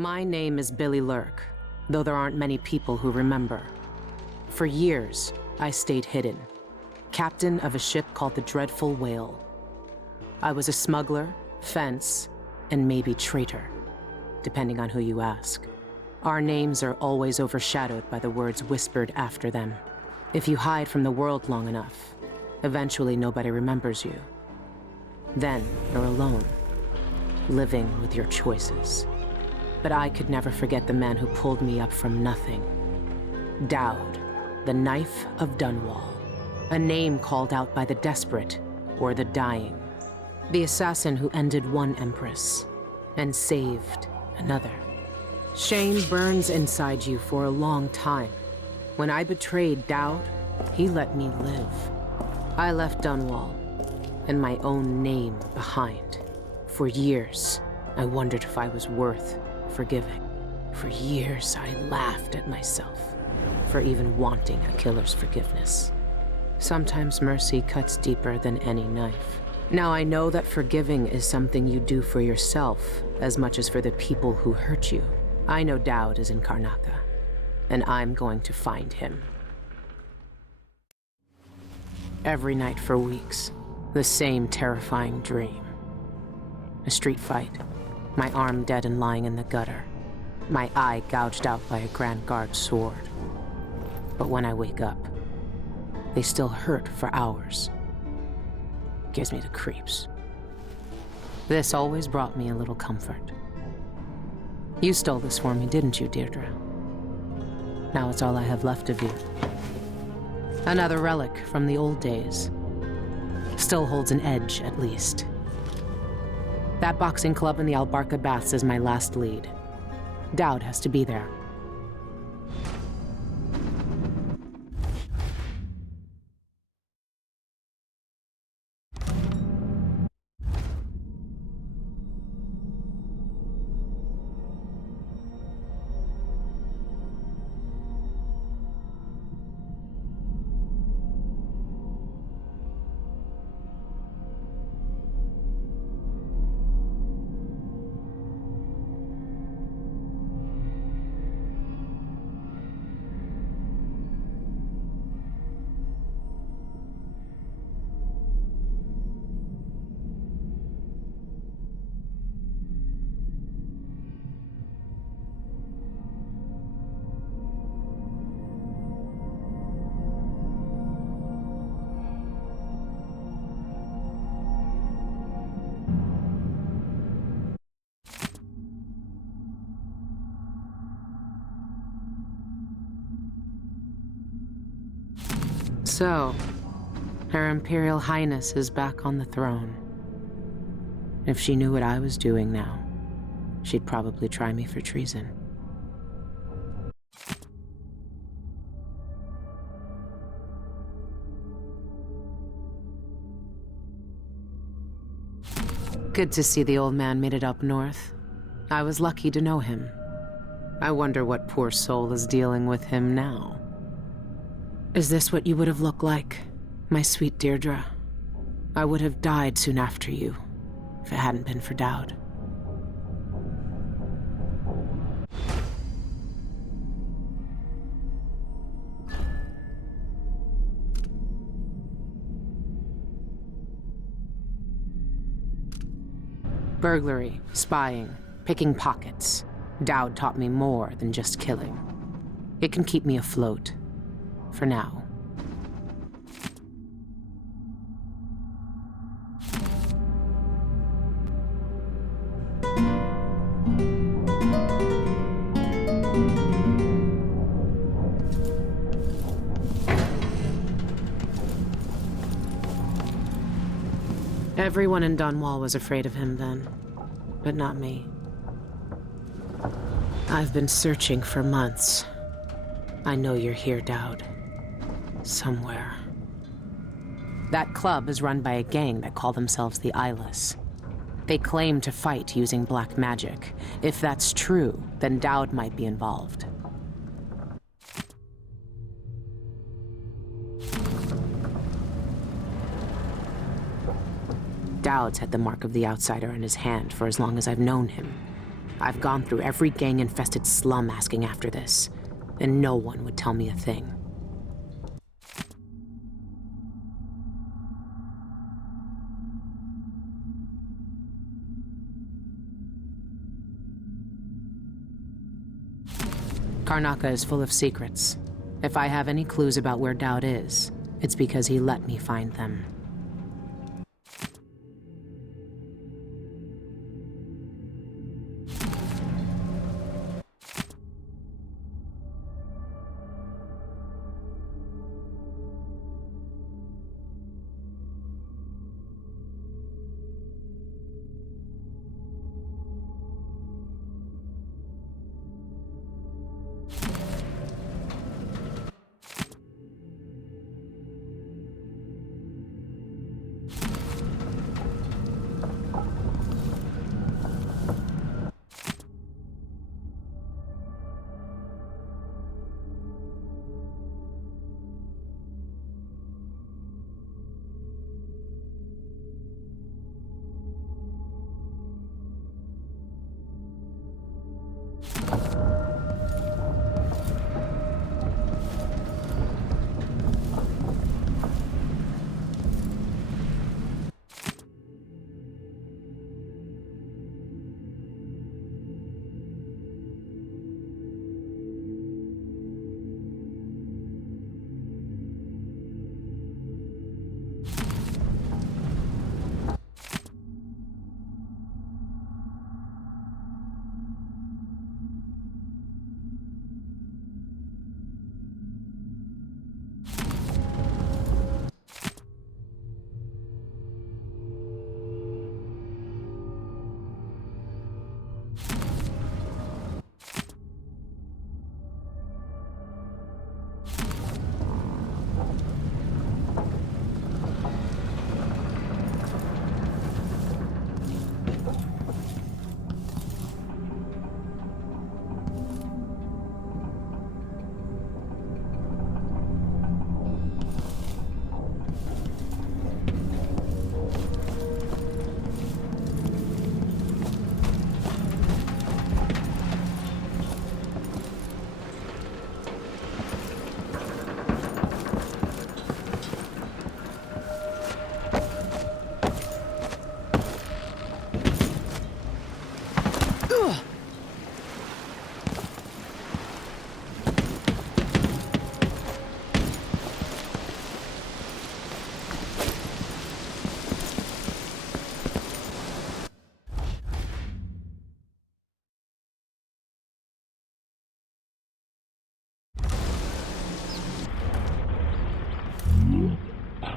My name is Billy Lurk, though there aren't many people who remember. For years, I stayed hidden, captain of a ship called the Dreadful Whale. I was a smuggler, fence, and maybe traitor, depending on who you ask. Our names are always overshadowed by the words whispered after them. If you hide from the world long enough, eventually nobody remembers you. Then you're alone, living with your choices. But I could never forget the man who pulled me up from nothing. Dowd, the Knife of Dunwall. A name called out by the desperate or the dying. The assassin who ended one empress and saved another. Shame burns inside you for a long time. When I betrayed Dowd, he let me live. I left Dunwall and my own name behind. For years, I wondered if I was worth forgiving. For years, I laughed at myself for even wanting a killer's forgiveness. Sometimes mercy cuts deeper than any knife. Now I know that forgiving is something you do for yourself as much as for the people who hurt you. I know Dowd is in Karnaca, and I'm going to find him. Every night for weeks, the same terrifying dream. A street fight, my arm dead and lying in the gutter, my eye gouged out by a Grand Guard sword. But when I wake up, they still hurt for hours. Gives me the creeps. This always brought me a little comfort. You stole this for me, didn't you, Deirdre? Now it's all I have left of you. Another relic from the old days. Still holds an edge, at least. That boxing club in the Albarca Baths is my last lead. Dowd has to be there. So, Her Imperial Highness is back on the throne. If she knew what I was doing now, she'd probably try me for treason. Good to see the old man made it up north. I was lucky to know him. I wonder what poor soul is dealing with him now. Is this what you would have looked like, my sweet Deirdre? I would have died soon after you, if it hadn't been for Dowd. Burglary, spying, picking pockets. Dowd taught me more than just killing. It can keep me afloat. For now. Everyone in Dunwall was afraid of him then, but not me. I've been searching for months. I know you're here, Dowd. Somewhere. That club is run by a gang that call themselves the Eyeless. They claim to fight using black magic. If that's true, then Dowd might be involved. Dowd's had the mark of the outsider in his hand for as long as I've known him. I've gone through every gang-infested slum asking after this, and no one would tell me a thing. Karnaca is full of secrets. If I have any clues about where Dowd is, it's because he let me find them.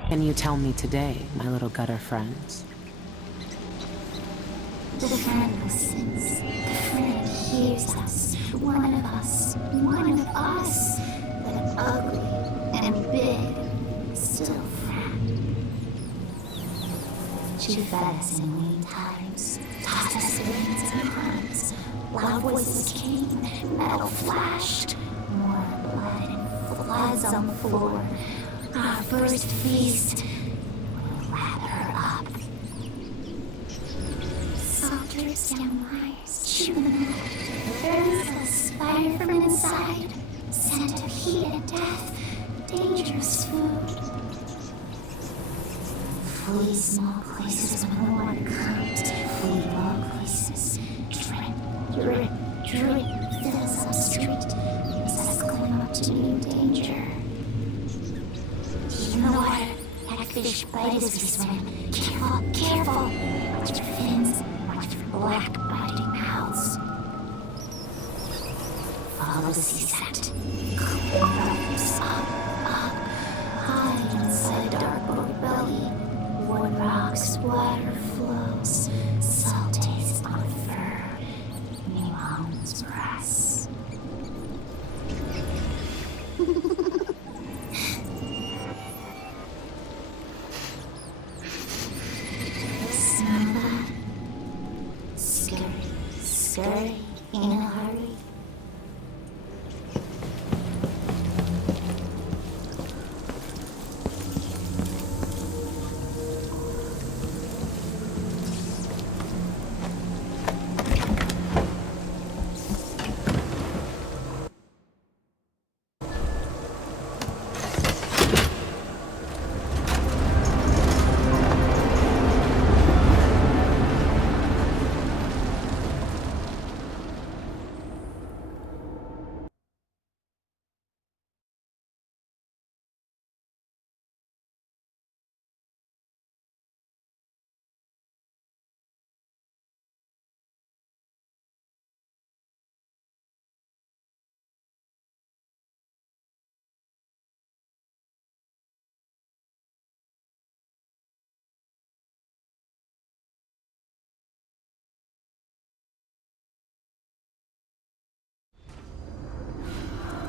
Can you tell me today, my little gutter friends? The friend listens. The friend hears us. One of us. One of us. That ugly and big, still friend. She fed us in lean times, taught us wings and crimes. Loud voices came, metal flashed. More blood and floods on the floor. Our first feast will wrap her up. Soldiers, young liars, chew them up. Burns us, fire from inside. Scent of heat and death, dangerous food. Flee small places when the water comes. Flee long places. Drip, drip, fills up street. Makes us climb up to new danger. In the water, hagfish bite as we swim. Careful, careful. Watch for fins, watch for black biting mouths. Follow the sea scent. Climbs up, hide inside dark boat belly. Wood rocks, water flows. Salt taste on fur. New homes grass. Smell that? Scurry in a hurry.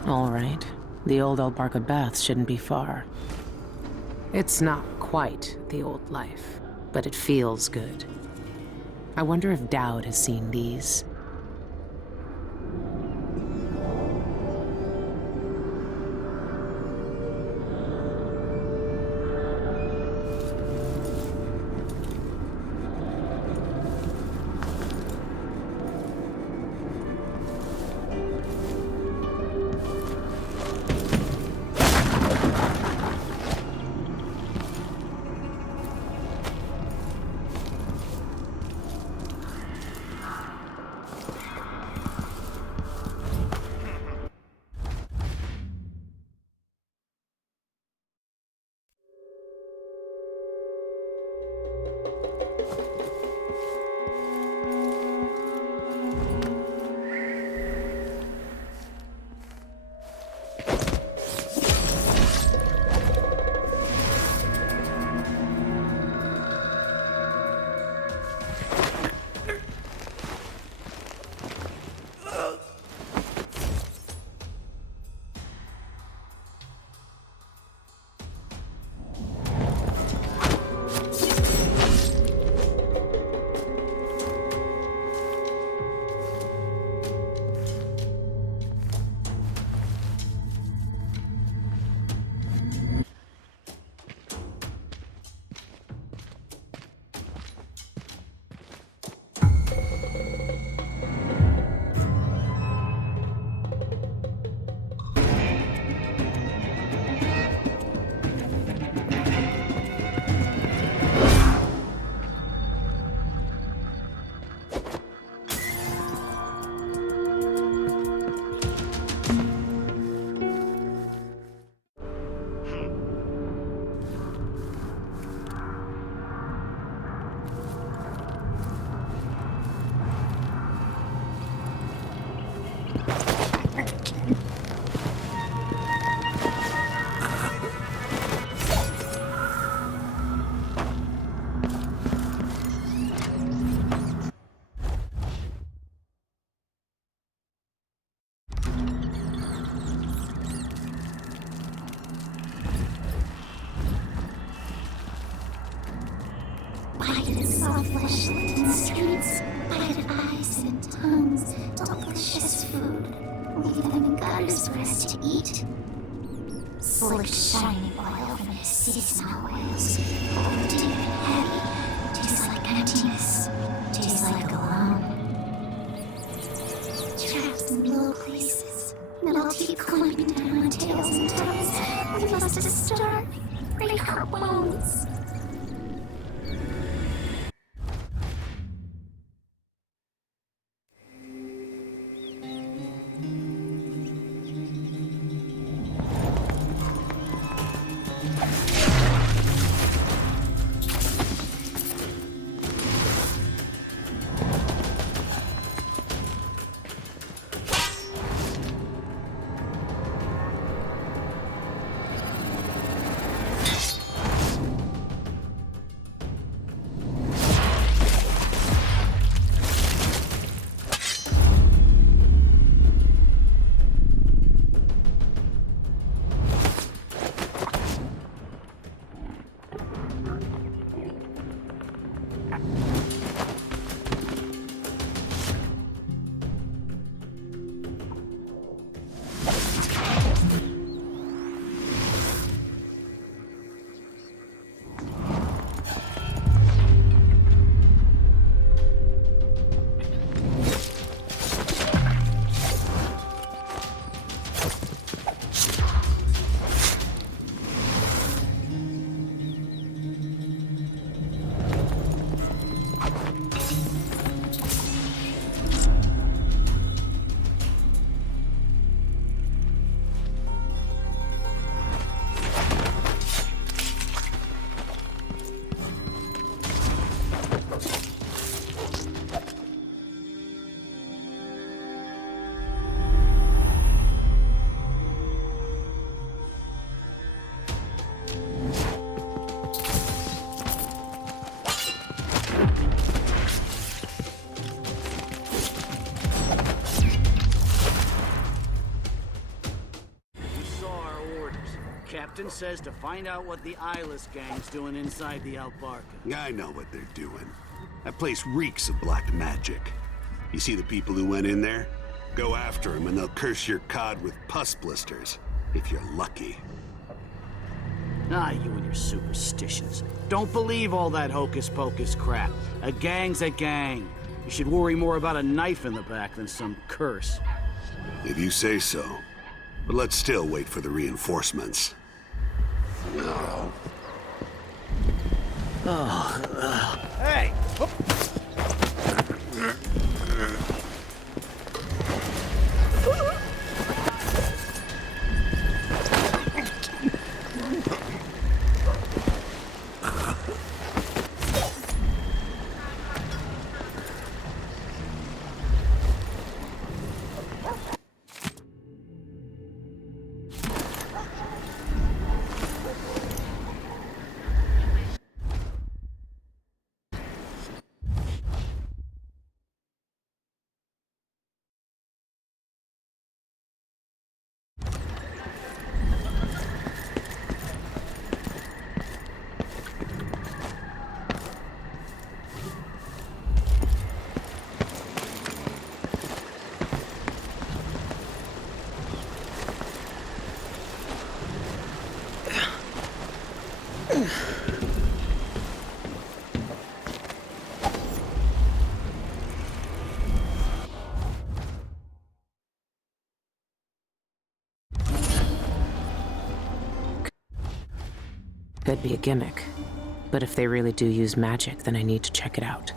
All right. The old Albarca Baths shouldn't be far. It's not quite the old life, but it feels good. I wonder if Dowd has seen these. White soft flesh licked in streets, whited eyes and tongues, delicious food. Leave them in gutters for us to eat. Slick, shiny oil from his seasonal oils. Deep and heavy, tastes like emptiness, tastes like alone. Trapped in low places, metal teeth clamping down our tails and toes. We must starve, break our bones. Captain says to find out what the eyeless gang's doing inside the Albarca. I know what they're doing. That place reeks of black magic. You see the people who went in there? Go after them and they'll curse your cod with pus blisters, if you're lucky. Ah, you and your superstitions. Don't believe all that hocus-pocus crap. A gang's a gang. You should worry more about a knife in the back than some curse. If you say so. But let's still wait for the reinforcements. Hey! Could be a gimmick. But if they really do use magic, then I need to check it out.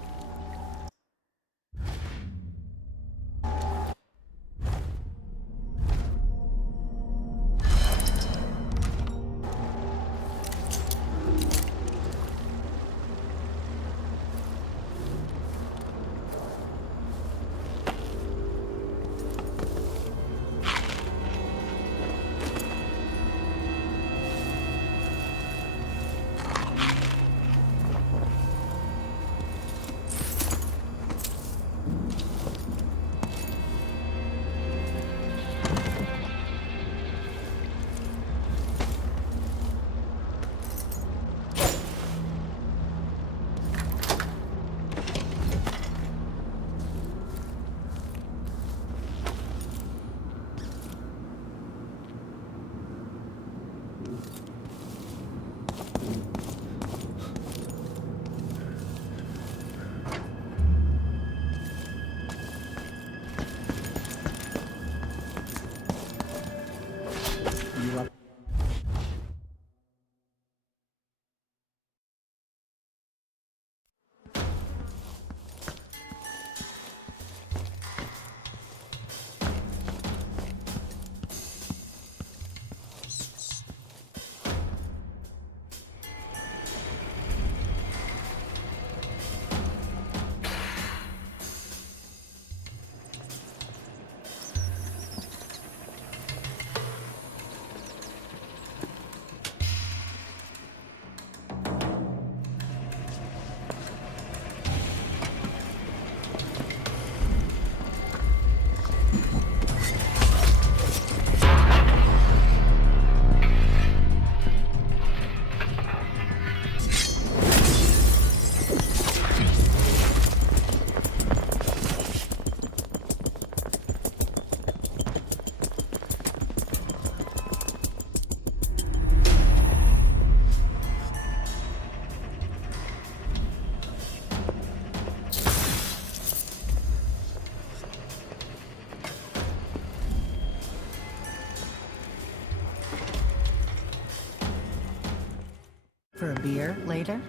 For a beer later?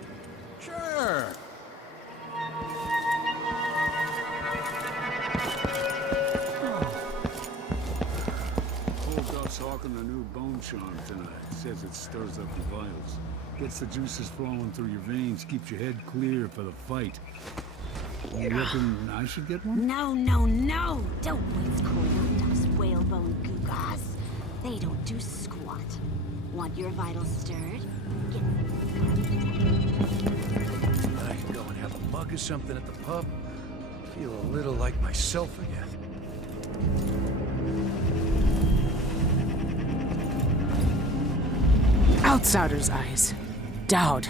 Sure. Old Duck's hawking the new bone charm tonight. Says it stirs up your vitals. Gets the juices flowing through your veins, keeps your head clear for the fight. You reckon I should get one? No, no, no! Don't waste coin on Duck's whalebone gewgaws. They don't do squat. Want your vitals stirred? Get... I can go and have a mug of something at the pub. Feel a little like myself again. Outsider's eyes. Dowd.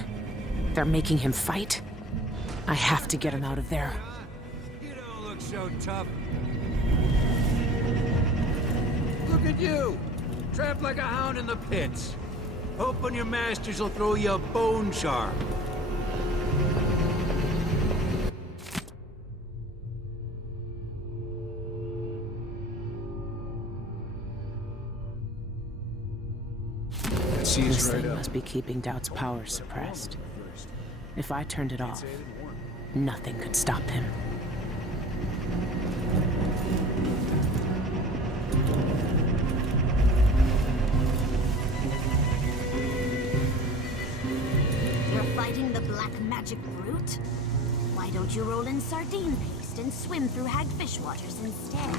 They're making him fight? I have to get him out of there. You don't look so tough. Look at you! Trapped like a hound in the pits. Hoping your masters will throw you a bone charm. This thing must be keeping Dowd's power suppressed. If I turned it off, nothing could stop him. You're fighting the black magic brute? Why don't you roll in sardine paste and swim through hagfish waters instead?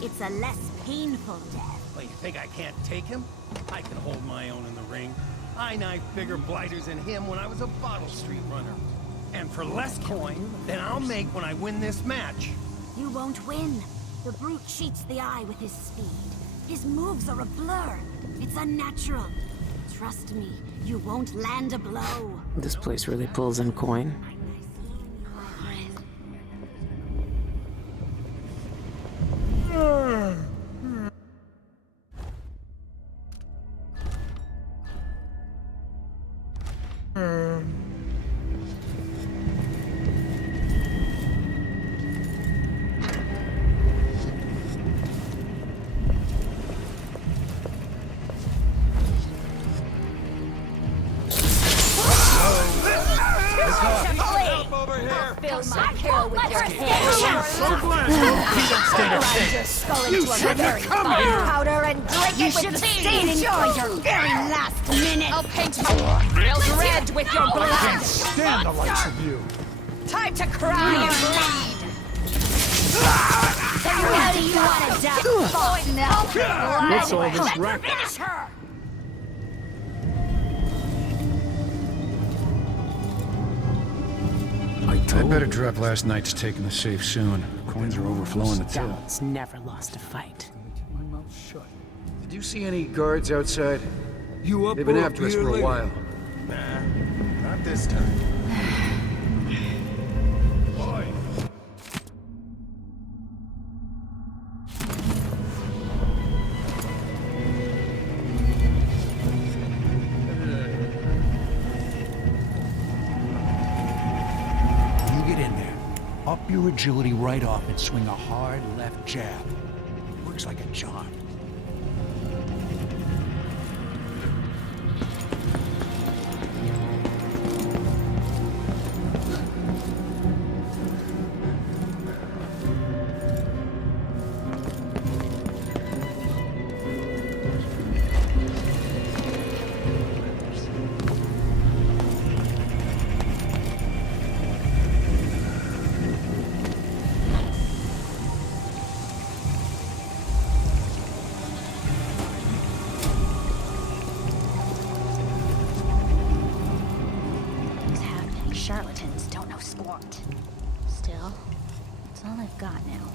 It's a less painful death. Well, you think I can't take him? I can hold my own in the ring. I knifed bigger blighters than him when I was a Bottle Street runner. And for less coin than I'll make when I win this match. You won't win. The brute cheats the eye with his speed. His moves are a blur. It's unnatural. Trust me, you won't land a blow. This place really pulls in coin. Fill my kill with your head. Grind your skull into a very fine powder and drink it with steam. Enjoy your very last minute. I'll paint my nails red with your blood. Stand the likes of you. Time to cry and bleed. So how do you want to die? What's all this racket? Finish her. I'd better drop last night's taking the safe soon. Coins are overflowing the till. Dowd's never lost a fight. My mouth shut. Did you see any guards outside? You up They've been or after us here for a later? while. Nah, not this time. Boy. You get in there, up your agility right off and swing a hard left jab. Works like a charm. Charlatans don't know squat. Still, it's all I've got now.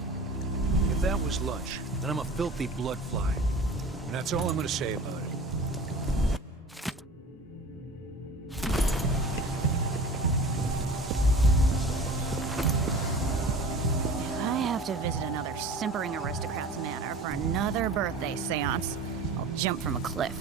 If that was lunch, then I'm a filthy blood fly. And that's all I'm gonna say about it. If I have to visit another simpering aristocrat's manor for another birthday seance, I'll jump from a cliff.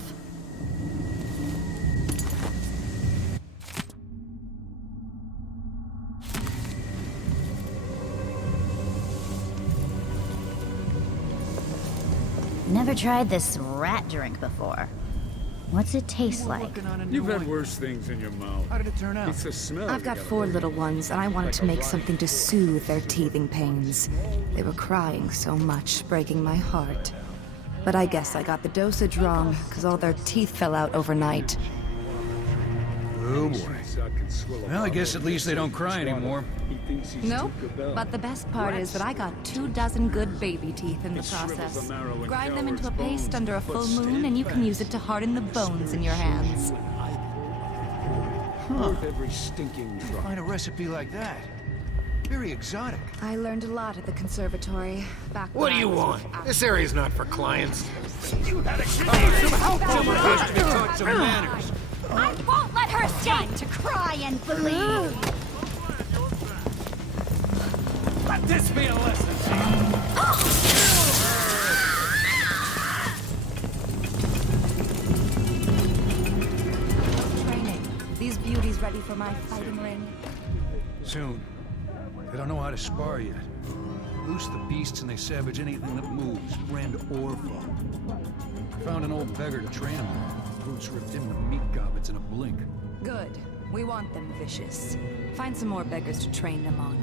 Never tried this rat drink before. What's it taste like? You've had worse things in your mouth. How did it turn out? It's the smell. I've got 4 little ones, and I wanted to make something to soothe their teething pains. They were crying so much, breaking my heart. But I guess I got the dosage wrong, because all their teeth fell out overnight. Oh boy. Well, I guess at least they don't cry anymore. Nope, but the best part is that I got 24 good baby teeth in the process. Grind them into a paste under a full moon, and you can use it to harden the bones in your hands. Worth every stinking drop. Find a recipe like that. Very exotic. I learned a lot at the conservatory. Back What when do I you was want? with This area's not for clients. Talk some manners. I won't let her escape to cry and bleed. Let this be a lesson to you. training. These beauties ready for my fighting ring? Soon. They don't know how to spar yet. Loose the beasts and they savage anything that moves, friend or foe. Found an old beggar to train them. Brutes ripped him to meat gobbets in a blink. Good. We want them vicious. Find some more beggars to train them on.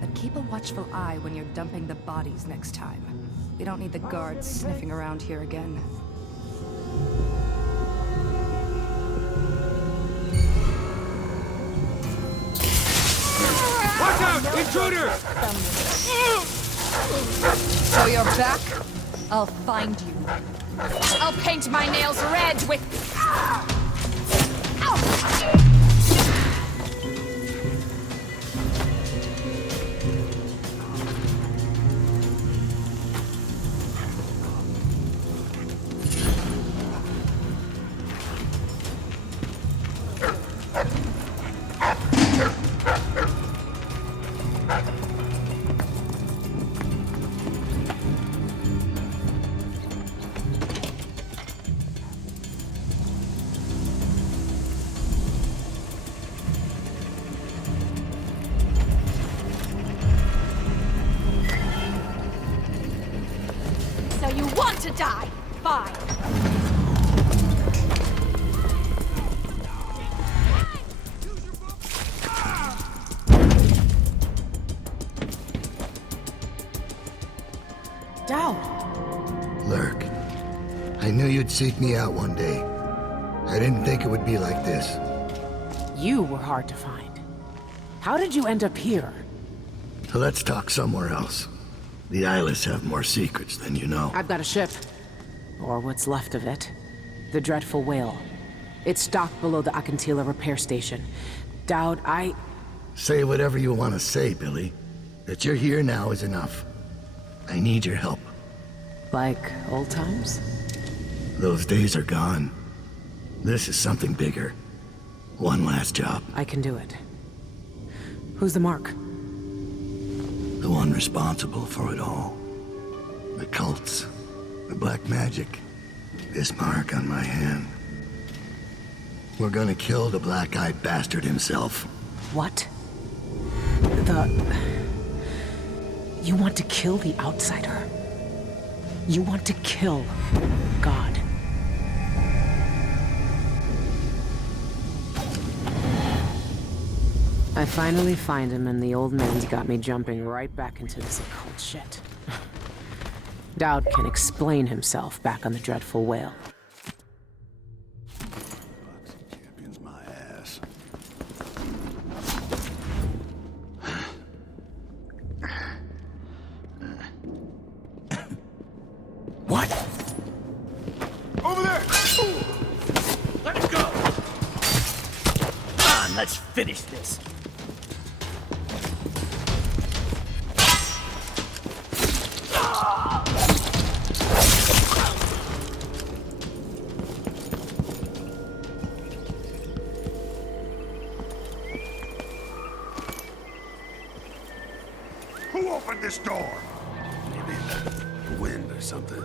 But keep a watchful eye when you're dumping the bodies next time. We don't need the guards sniffing around here again. Watch out! Intruder! So you're back? I'll find you. I'll paint my nails red with... So you want to die? Fine. Dowd! Lurk, I knew you'd seek me out one day. I didn't think it would be like this. You were hard to find. How did you end up here? So let's talk somewhere else. The Eyeless have more secrets than you know. I've got a ship. Or what's left of it. The Dreadful Whale. It's docked below the Akantila repair station. Dowd, Say whatever you want to say, Billy. That you're here now is enough. I need your help. Like old times? Those days are gone. This is something bigger. One last job. I can do it. Who's the mark? The one responsible for it all. The cults. The black magic. This mark on my hand. We're gonna kill the black-eyed bastard himself. What? You want to kill the outsider? You want to kill God? I finally find him, and the old man's got me jumping right back into this occult shit. Dowd can explain himself back on the Dreadful Whale. Champions my ass. What? Over there! Let it go! Come on, let's finish this. Who opened this door? Maybe the wind or something.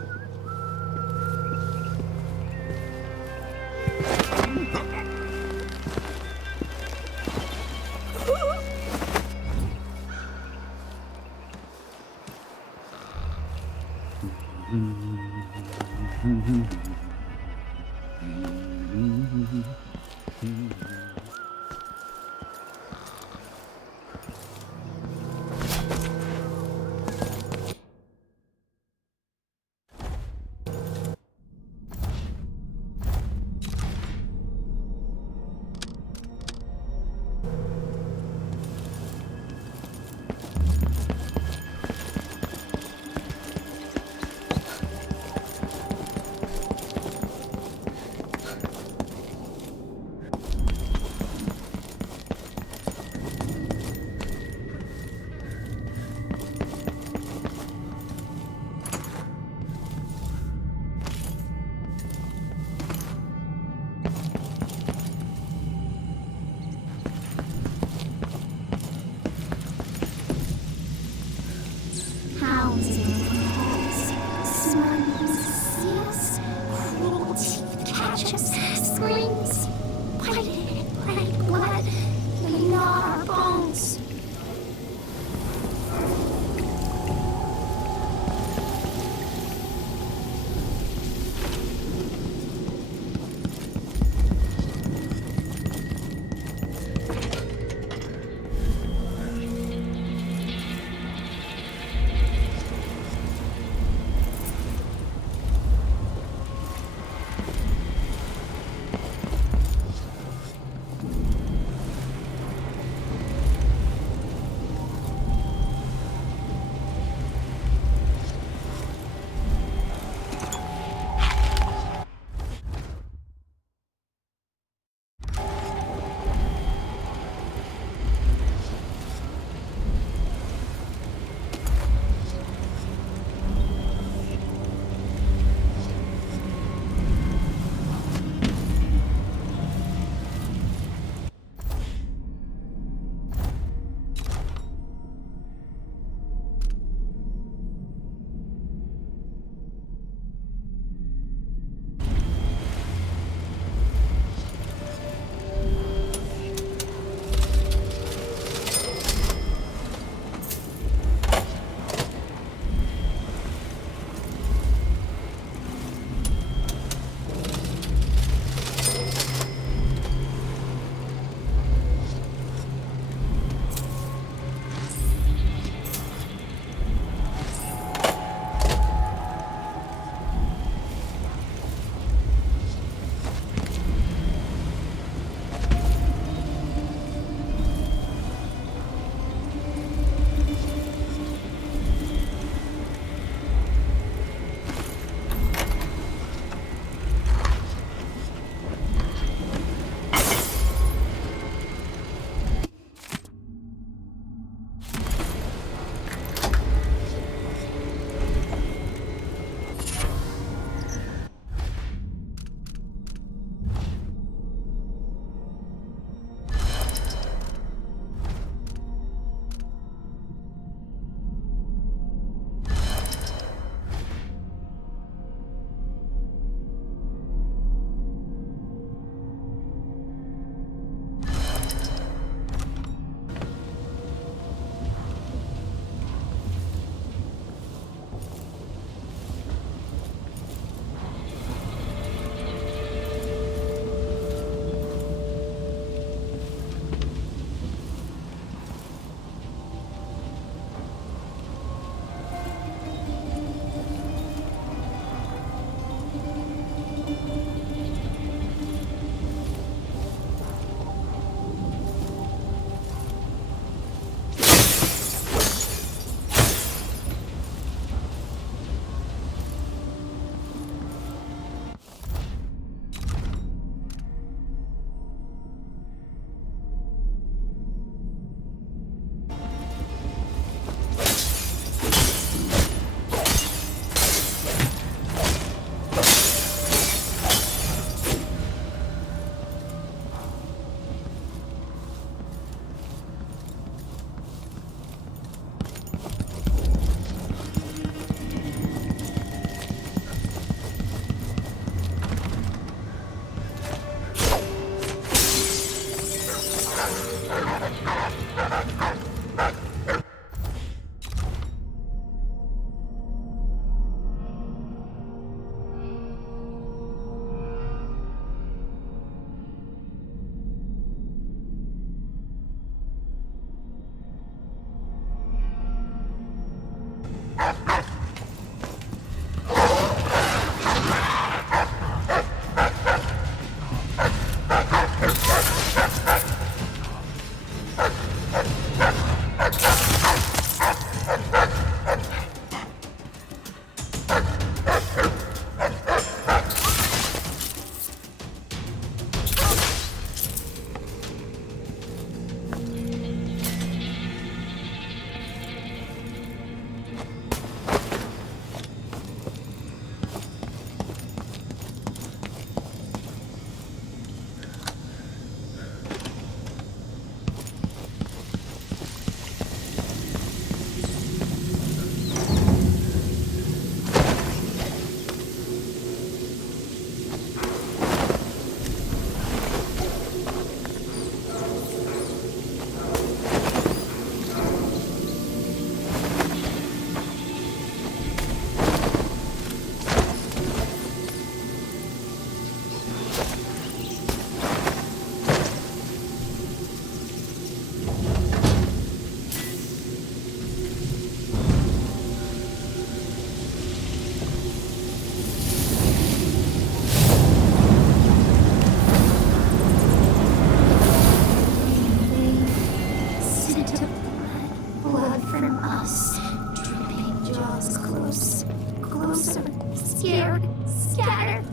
scared, scattered.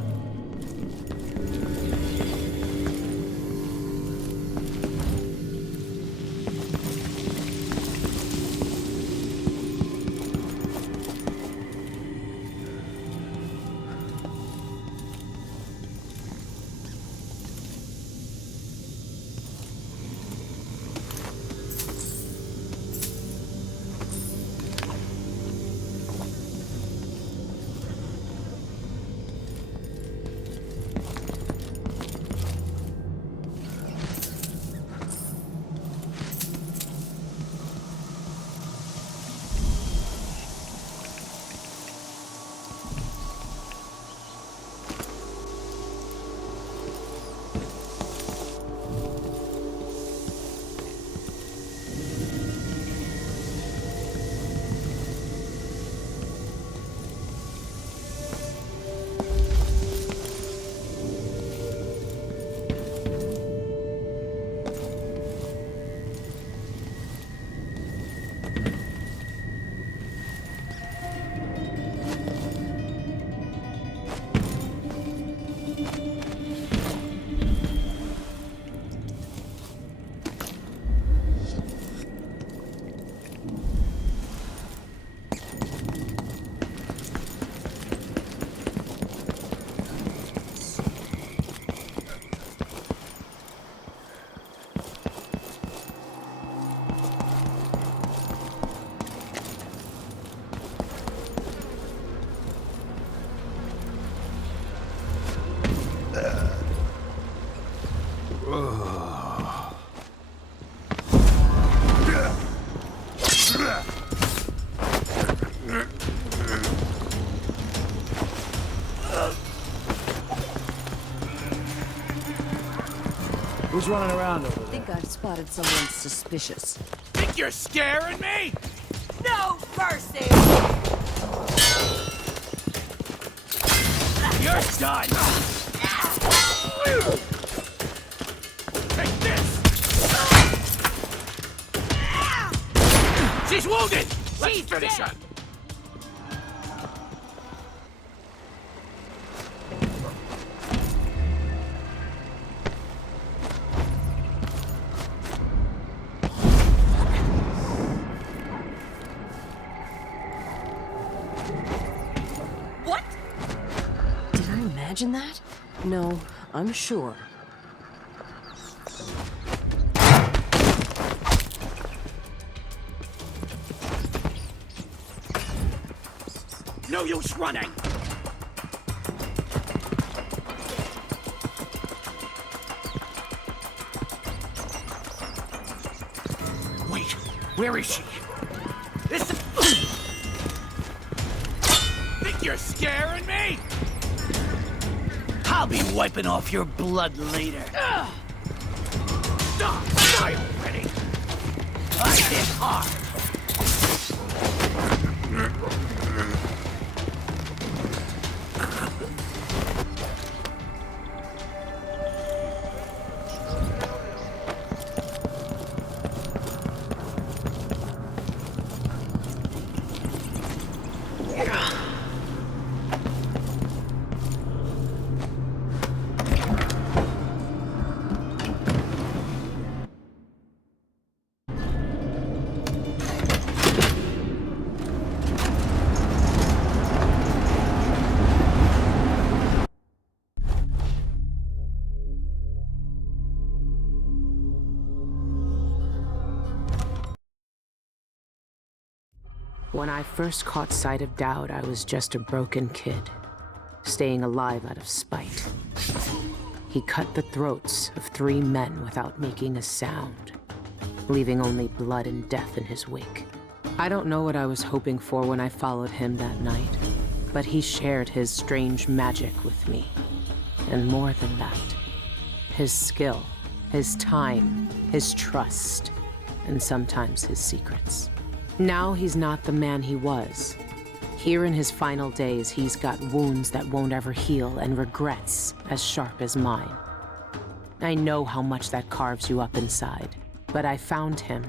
Who's running around over I think I've spotted someone suspicious. Think you're scaring me? No mercy! You're done! Take this! She's wounded! Let's finish her! Imagine that? No, I'm sure. No use running! Wait, where is she? This... Think you're scaring me? I'll be wiping off your blood later. Die already! I hit hard! When I first caught sight of Dowd, I was just a broken kid, staying alive out of spite. He cut the throats of 3 men without making a sound, leaving only blood and death in his wake. I don't know what I was hoping for when I followed him that night, but he shared his strange magic with me. And more than that, his skill, his time, his trust, and sometimes his secrets. Now he's not the man he was. Here in his final days, he's got wounds that won't ever heal and regrets as sharp as mine. I know how much that carves you up inside, but I found him,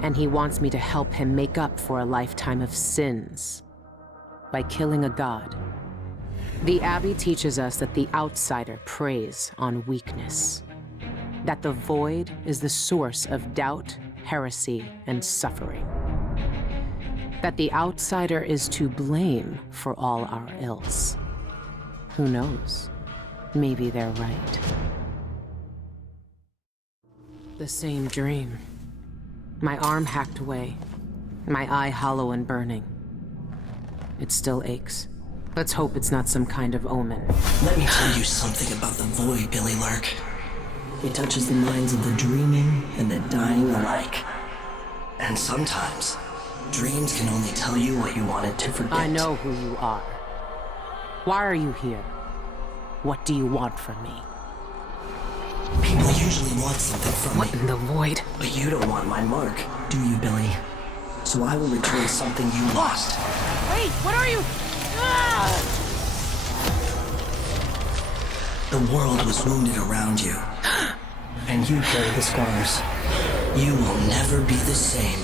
and he wants me to help him make up for a lifetime of sins. By killing a god, The Abbey teaches us that the outsider preys on weakness. That the void is the source of doubt, heresy, and suffering. That the outsider is to blame for all our ills. Who knows? Maybe they're right. The same dream. My arm hacked away. My eye hollow and burning. It still aches. Let's hope it's not some kind of omen. Let me tell you something about the void, Billy Lurk. It touches the minds of the dreaming and the dying alike. And sometimes, dreams can only tell you what you wanted to forget. I know who you are. Why are you here? What do you want from me? People usually want something from me. What in the void? But you don't want my mark, do you, Billy? So I will return something you lost. Wait, what are you? The world was wounded around you. And you carry the scars. You will never be the same.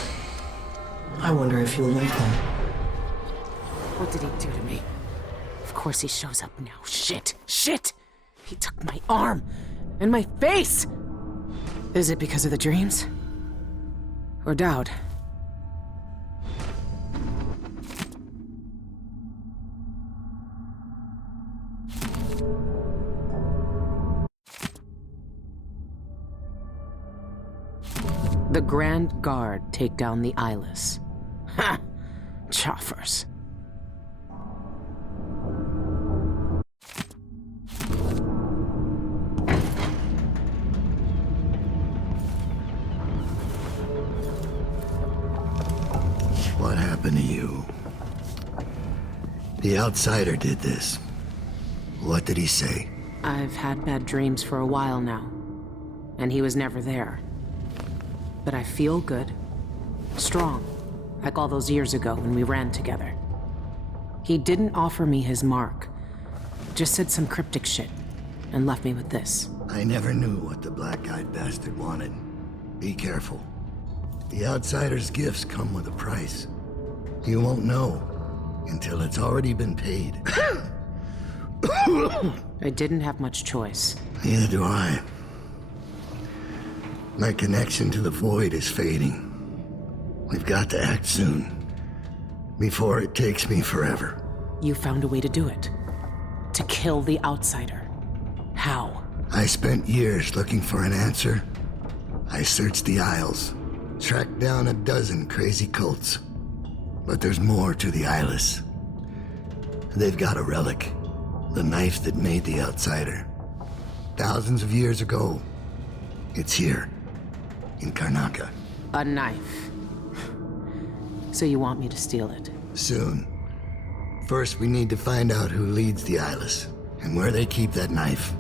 I wonder if you'll like them. What did he do to me? Of course he shows up now. Shit! Shit! He took my arm! And my face! Is it because of the dreams? Or doubt? The Grand Guard take down the Eyeless. Ha! Choffers. What happened to you? The outsider did this. What did he say? I've had bad dreams for a while now, and he was never there. But I feel good. Strong. Like all those years ago when we ran together. He didn't offer me his mark. Just said some cryptic shit, and left me with this. I never knew what the black-eyed bastard wanted. Be careful. The outsider's gifts come with a price. You won't know until it's already been paid. I didn't have much choice. Neither do I. My connection to the void is fading. We've got to act soon, before it takes me forever. You found a way to do it. To kill the outsider. How? I spent years looking for an answer. I searched the Isles, tracked down a dozen crazy cults. But there's more to the Eyeless. They've got a relic, the knife that made the outsider. Thousands of years ago, it's here. In Karnaca. A knife. So you want me to steal it? Soon. First, we need to find out who leads the Eyeless, and where they keep that knife.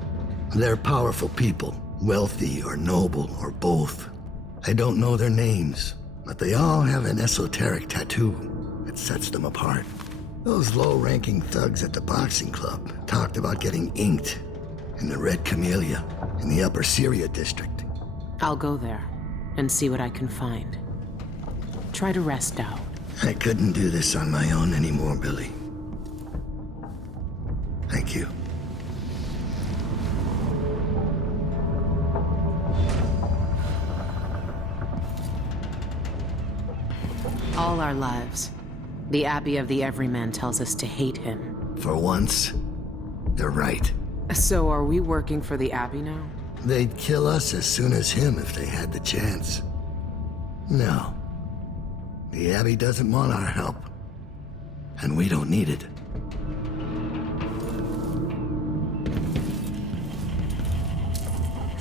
They're powerful people, wealthy or noble or both. I don't know their names, but they all have an esoteric tattoo that sets them apart. Those low-ranking thugs at the boxing club talked about getting inked in the Red Camellia in the Upper Syria district. I'll go there and see what I can find. Try to rest out. I couldn't do this on my own anymore, Billy. Thank you. All our lives, the Abbey of the Everyman tells us to hate him. For once, they're right. So are we working for the Abbey now? They'd kill us as soon as him if they had the chance. No. The Abbey doesn't want our help. And we don't need it.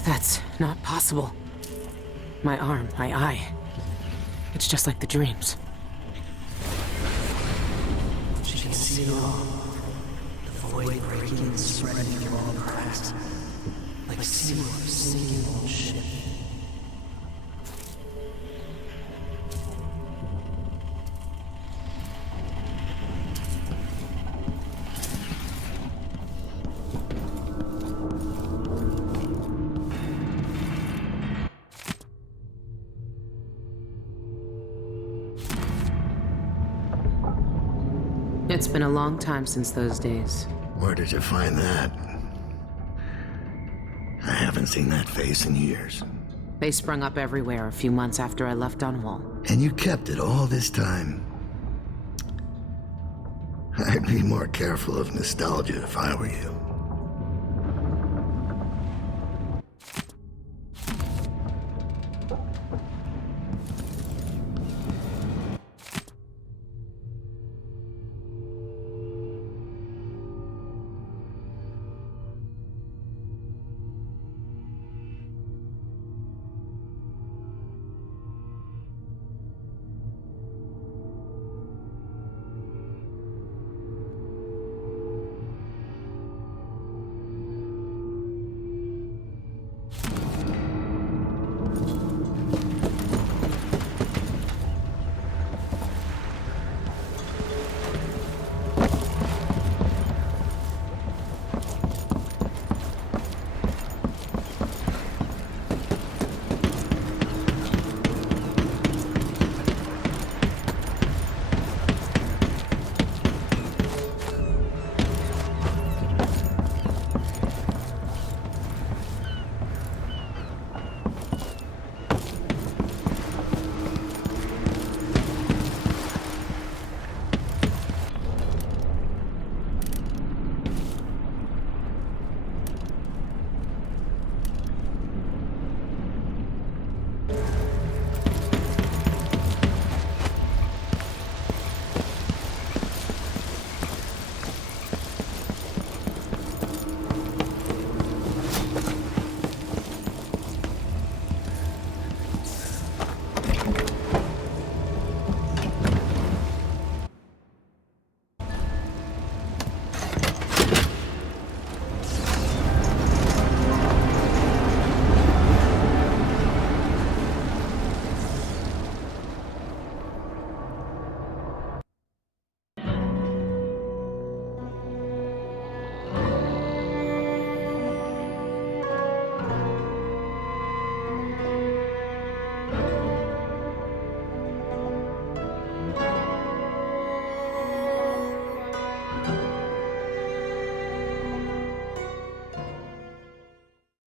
That's not possible. My arm, my eye. It's just like the dreams. She can see it all. The void breaking and spreading through all cracks. Like seawater sinking old ship. It's been a long time since those days. Where did you find that? I haven't seen that face in years. They sprung up everywhere a few months after I left Dunwall. And you kept it all this time? I'd be more careful of nostalgia if I were you.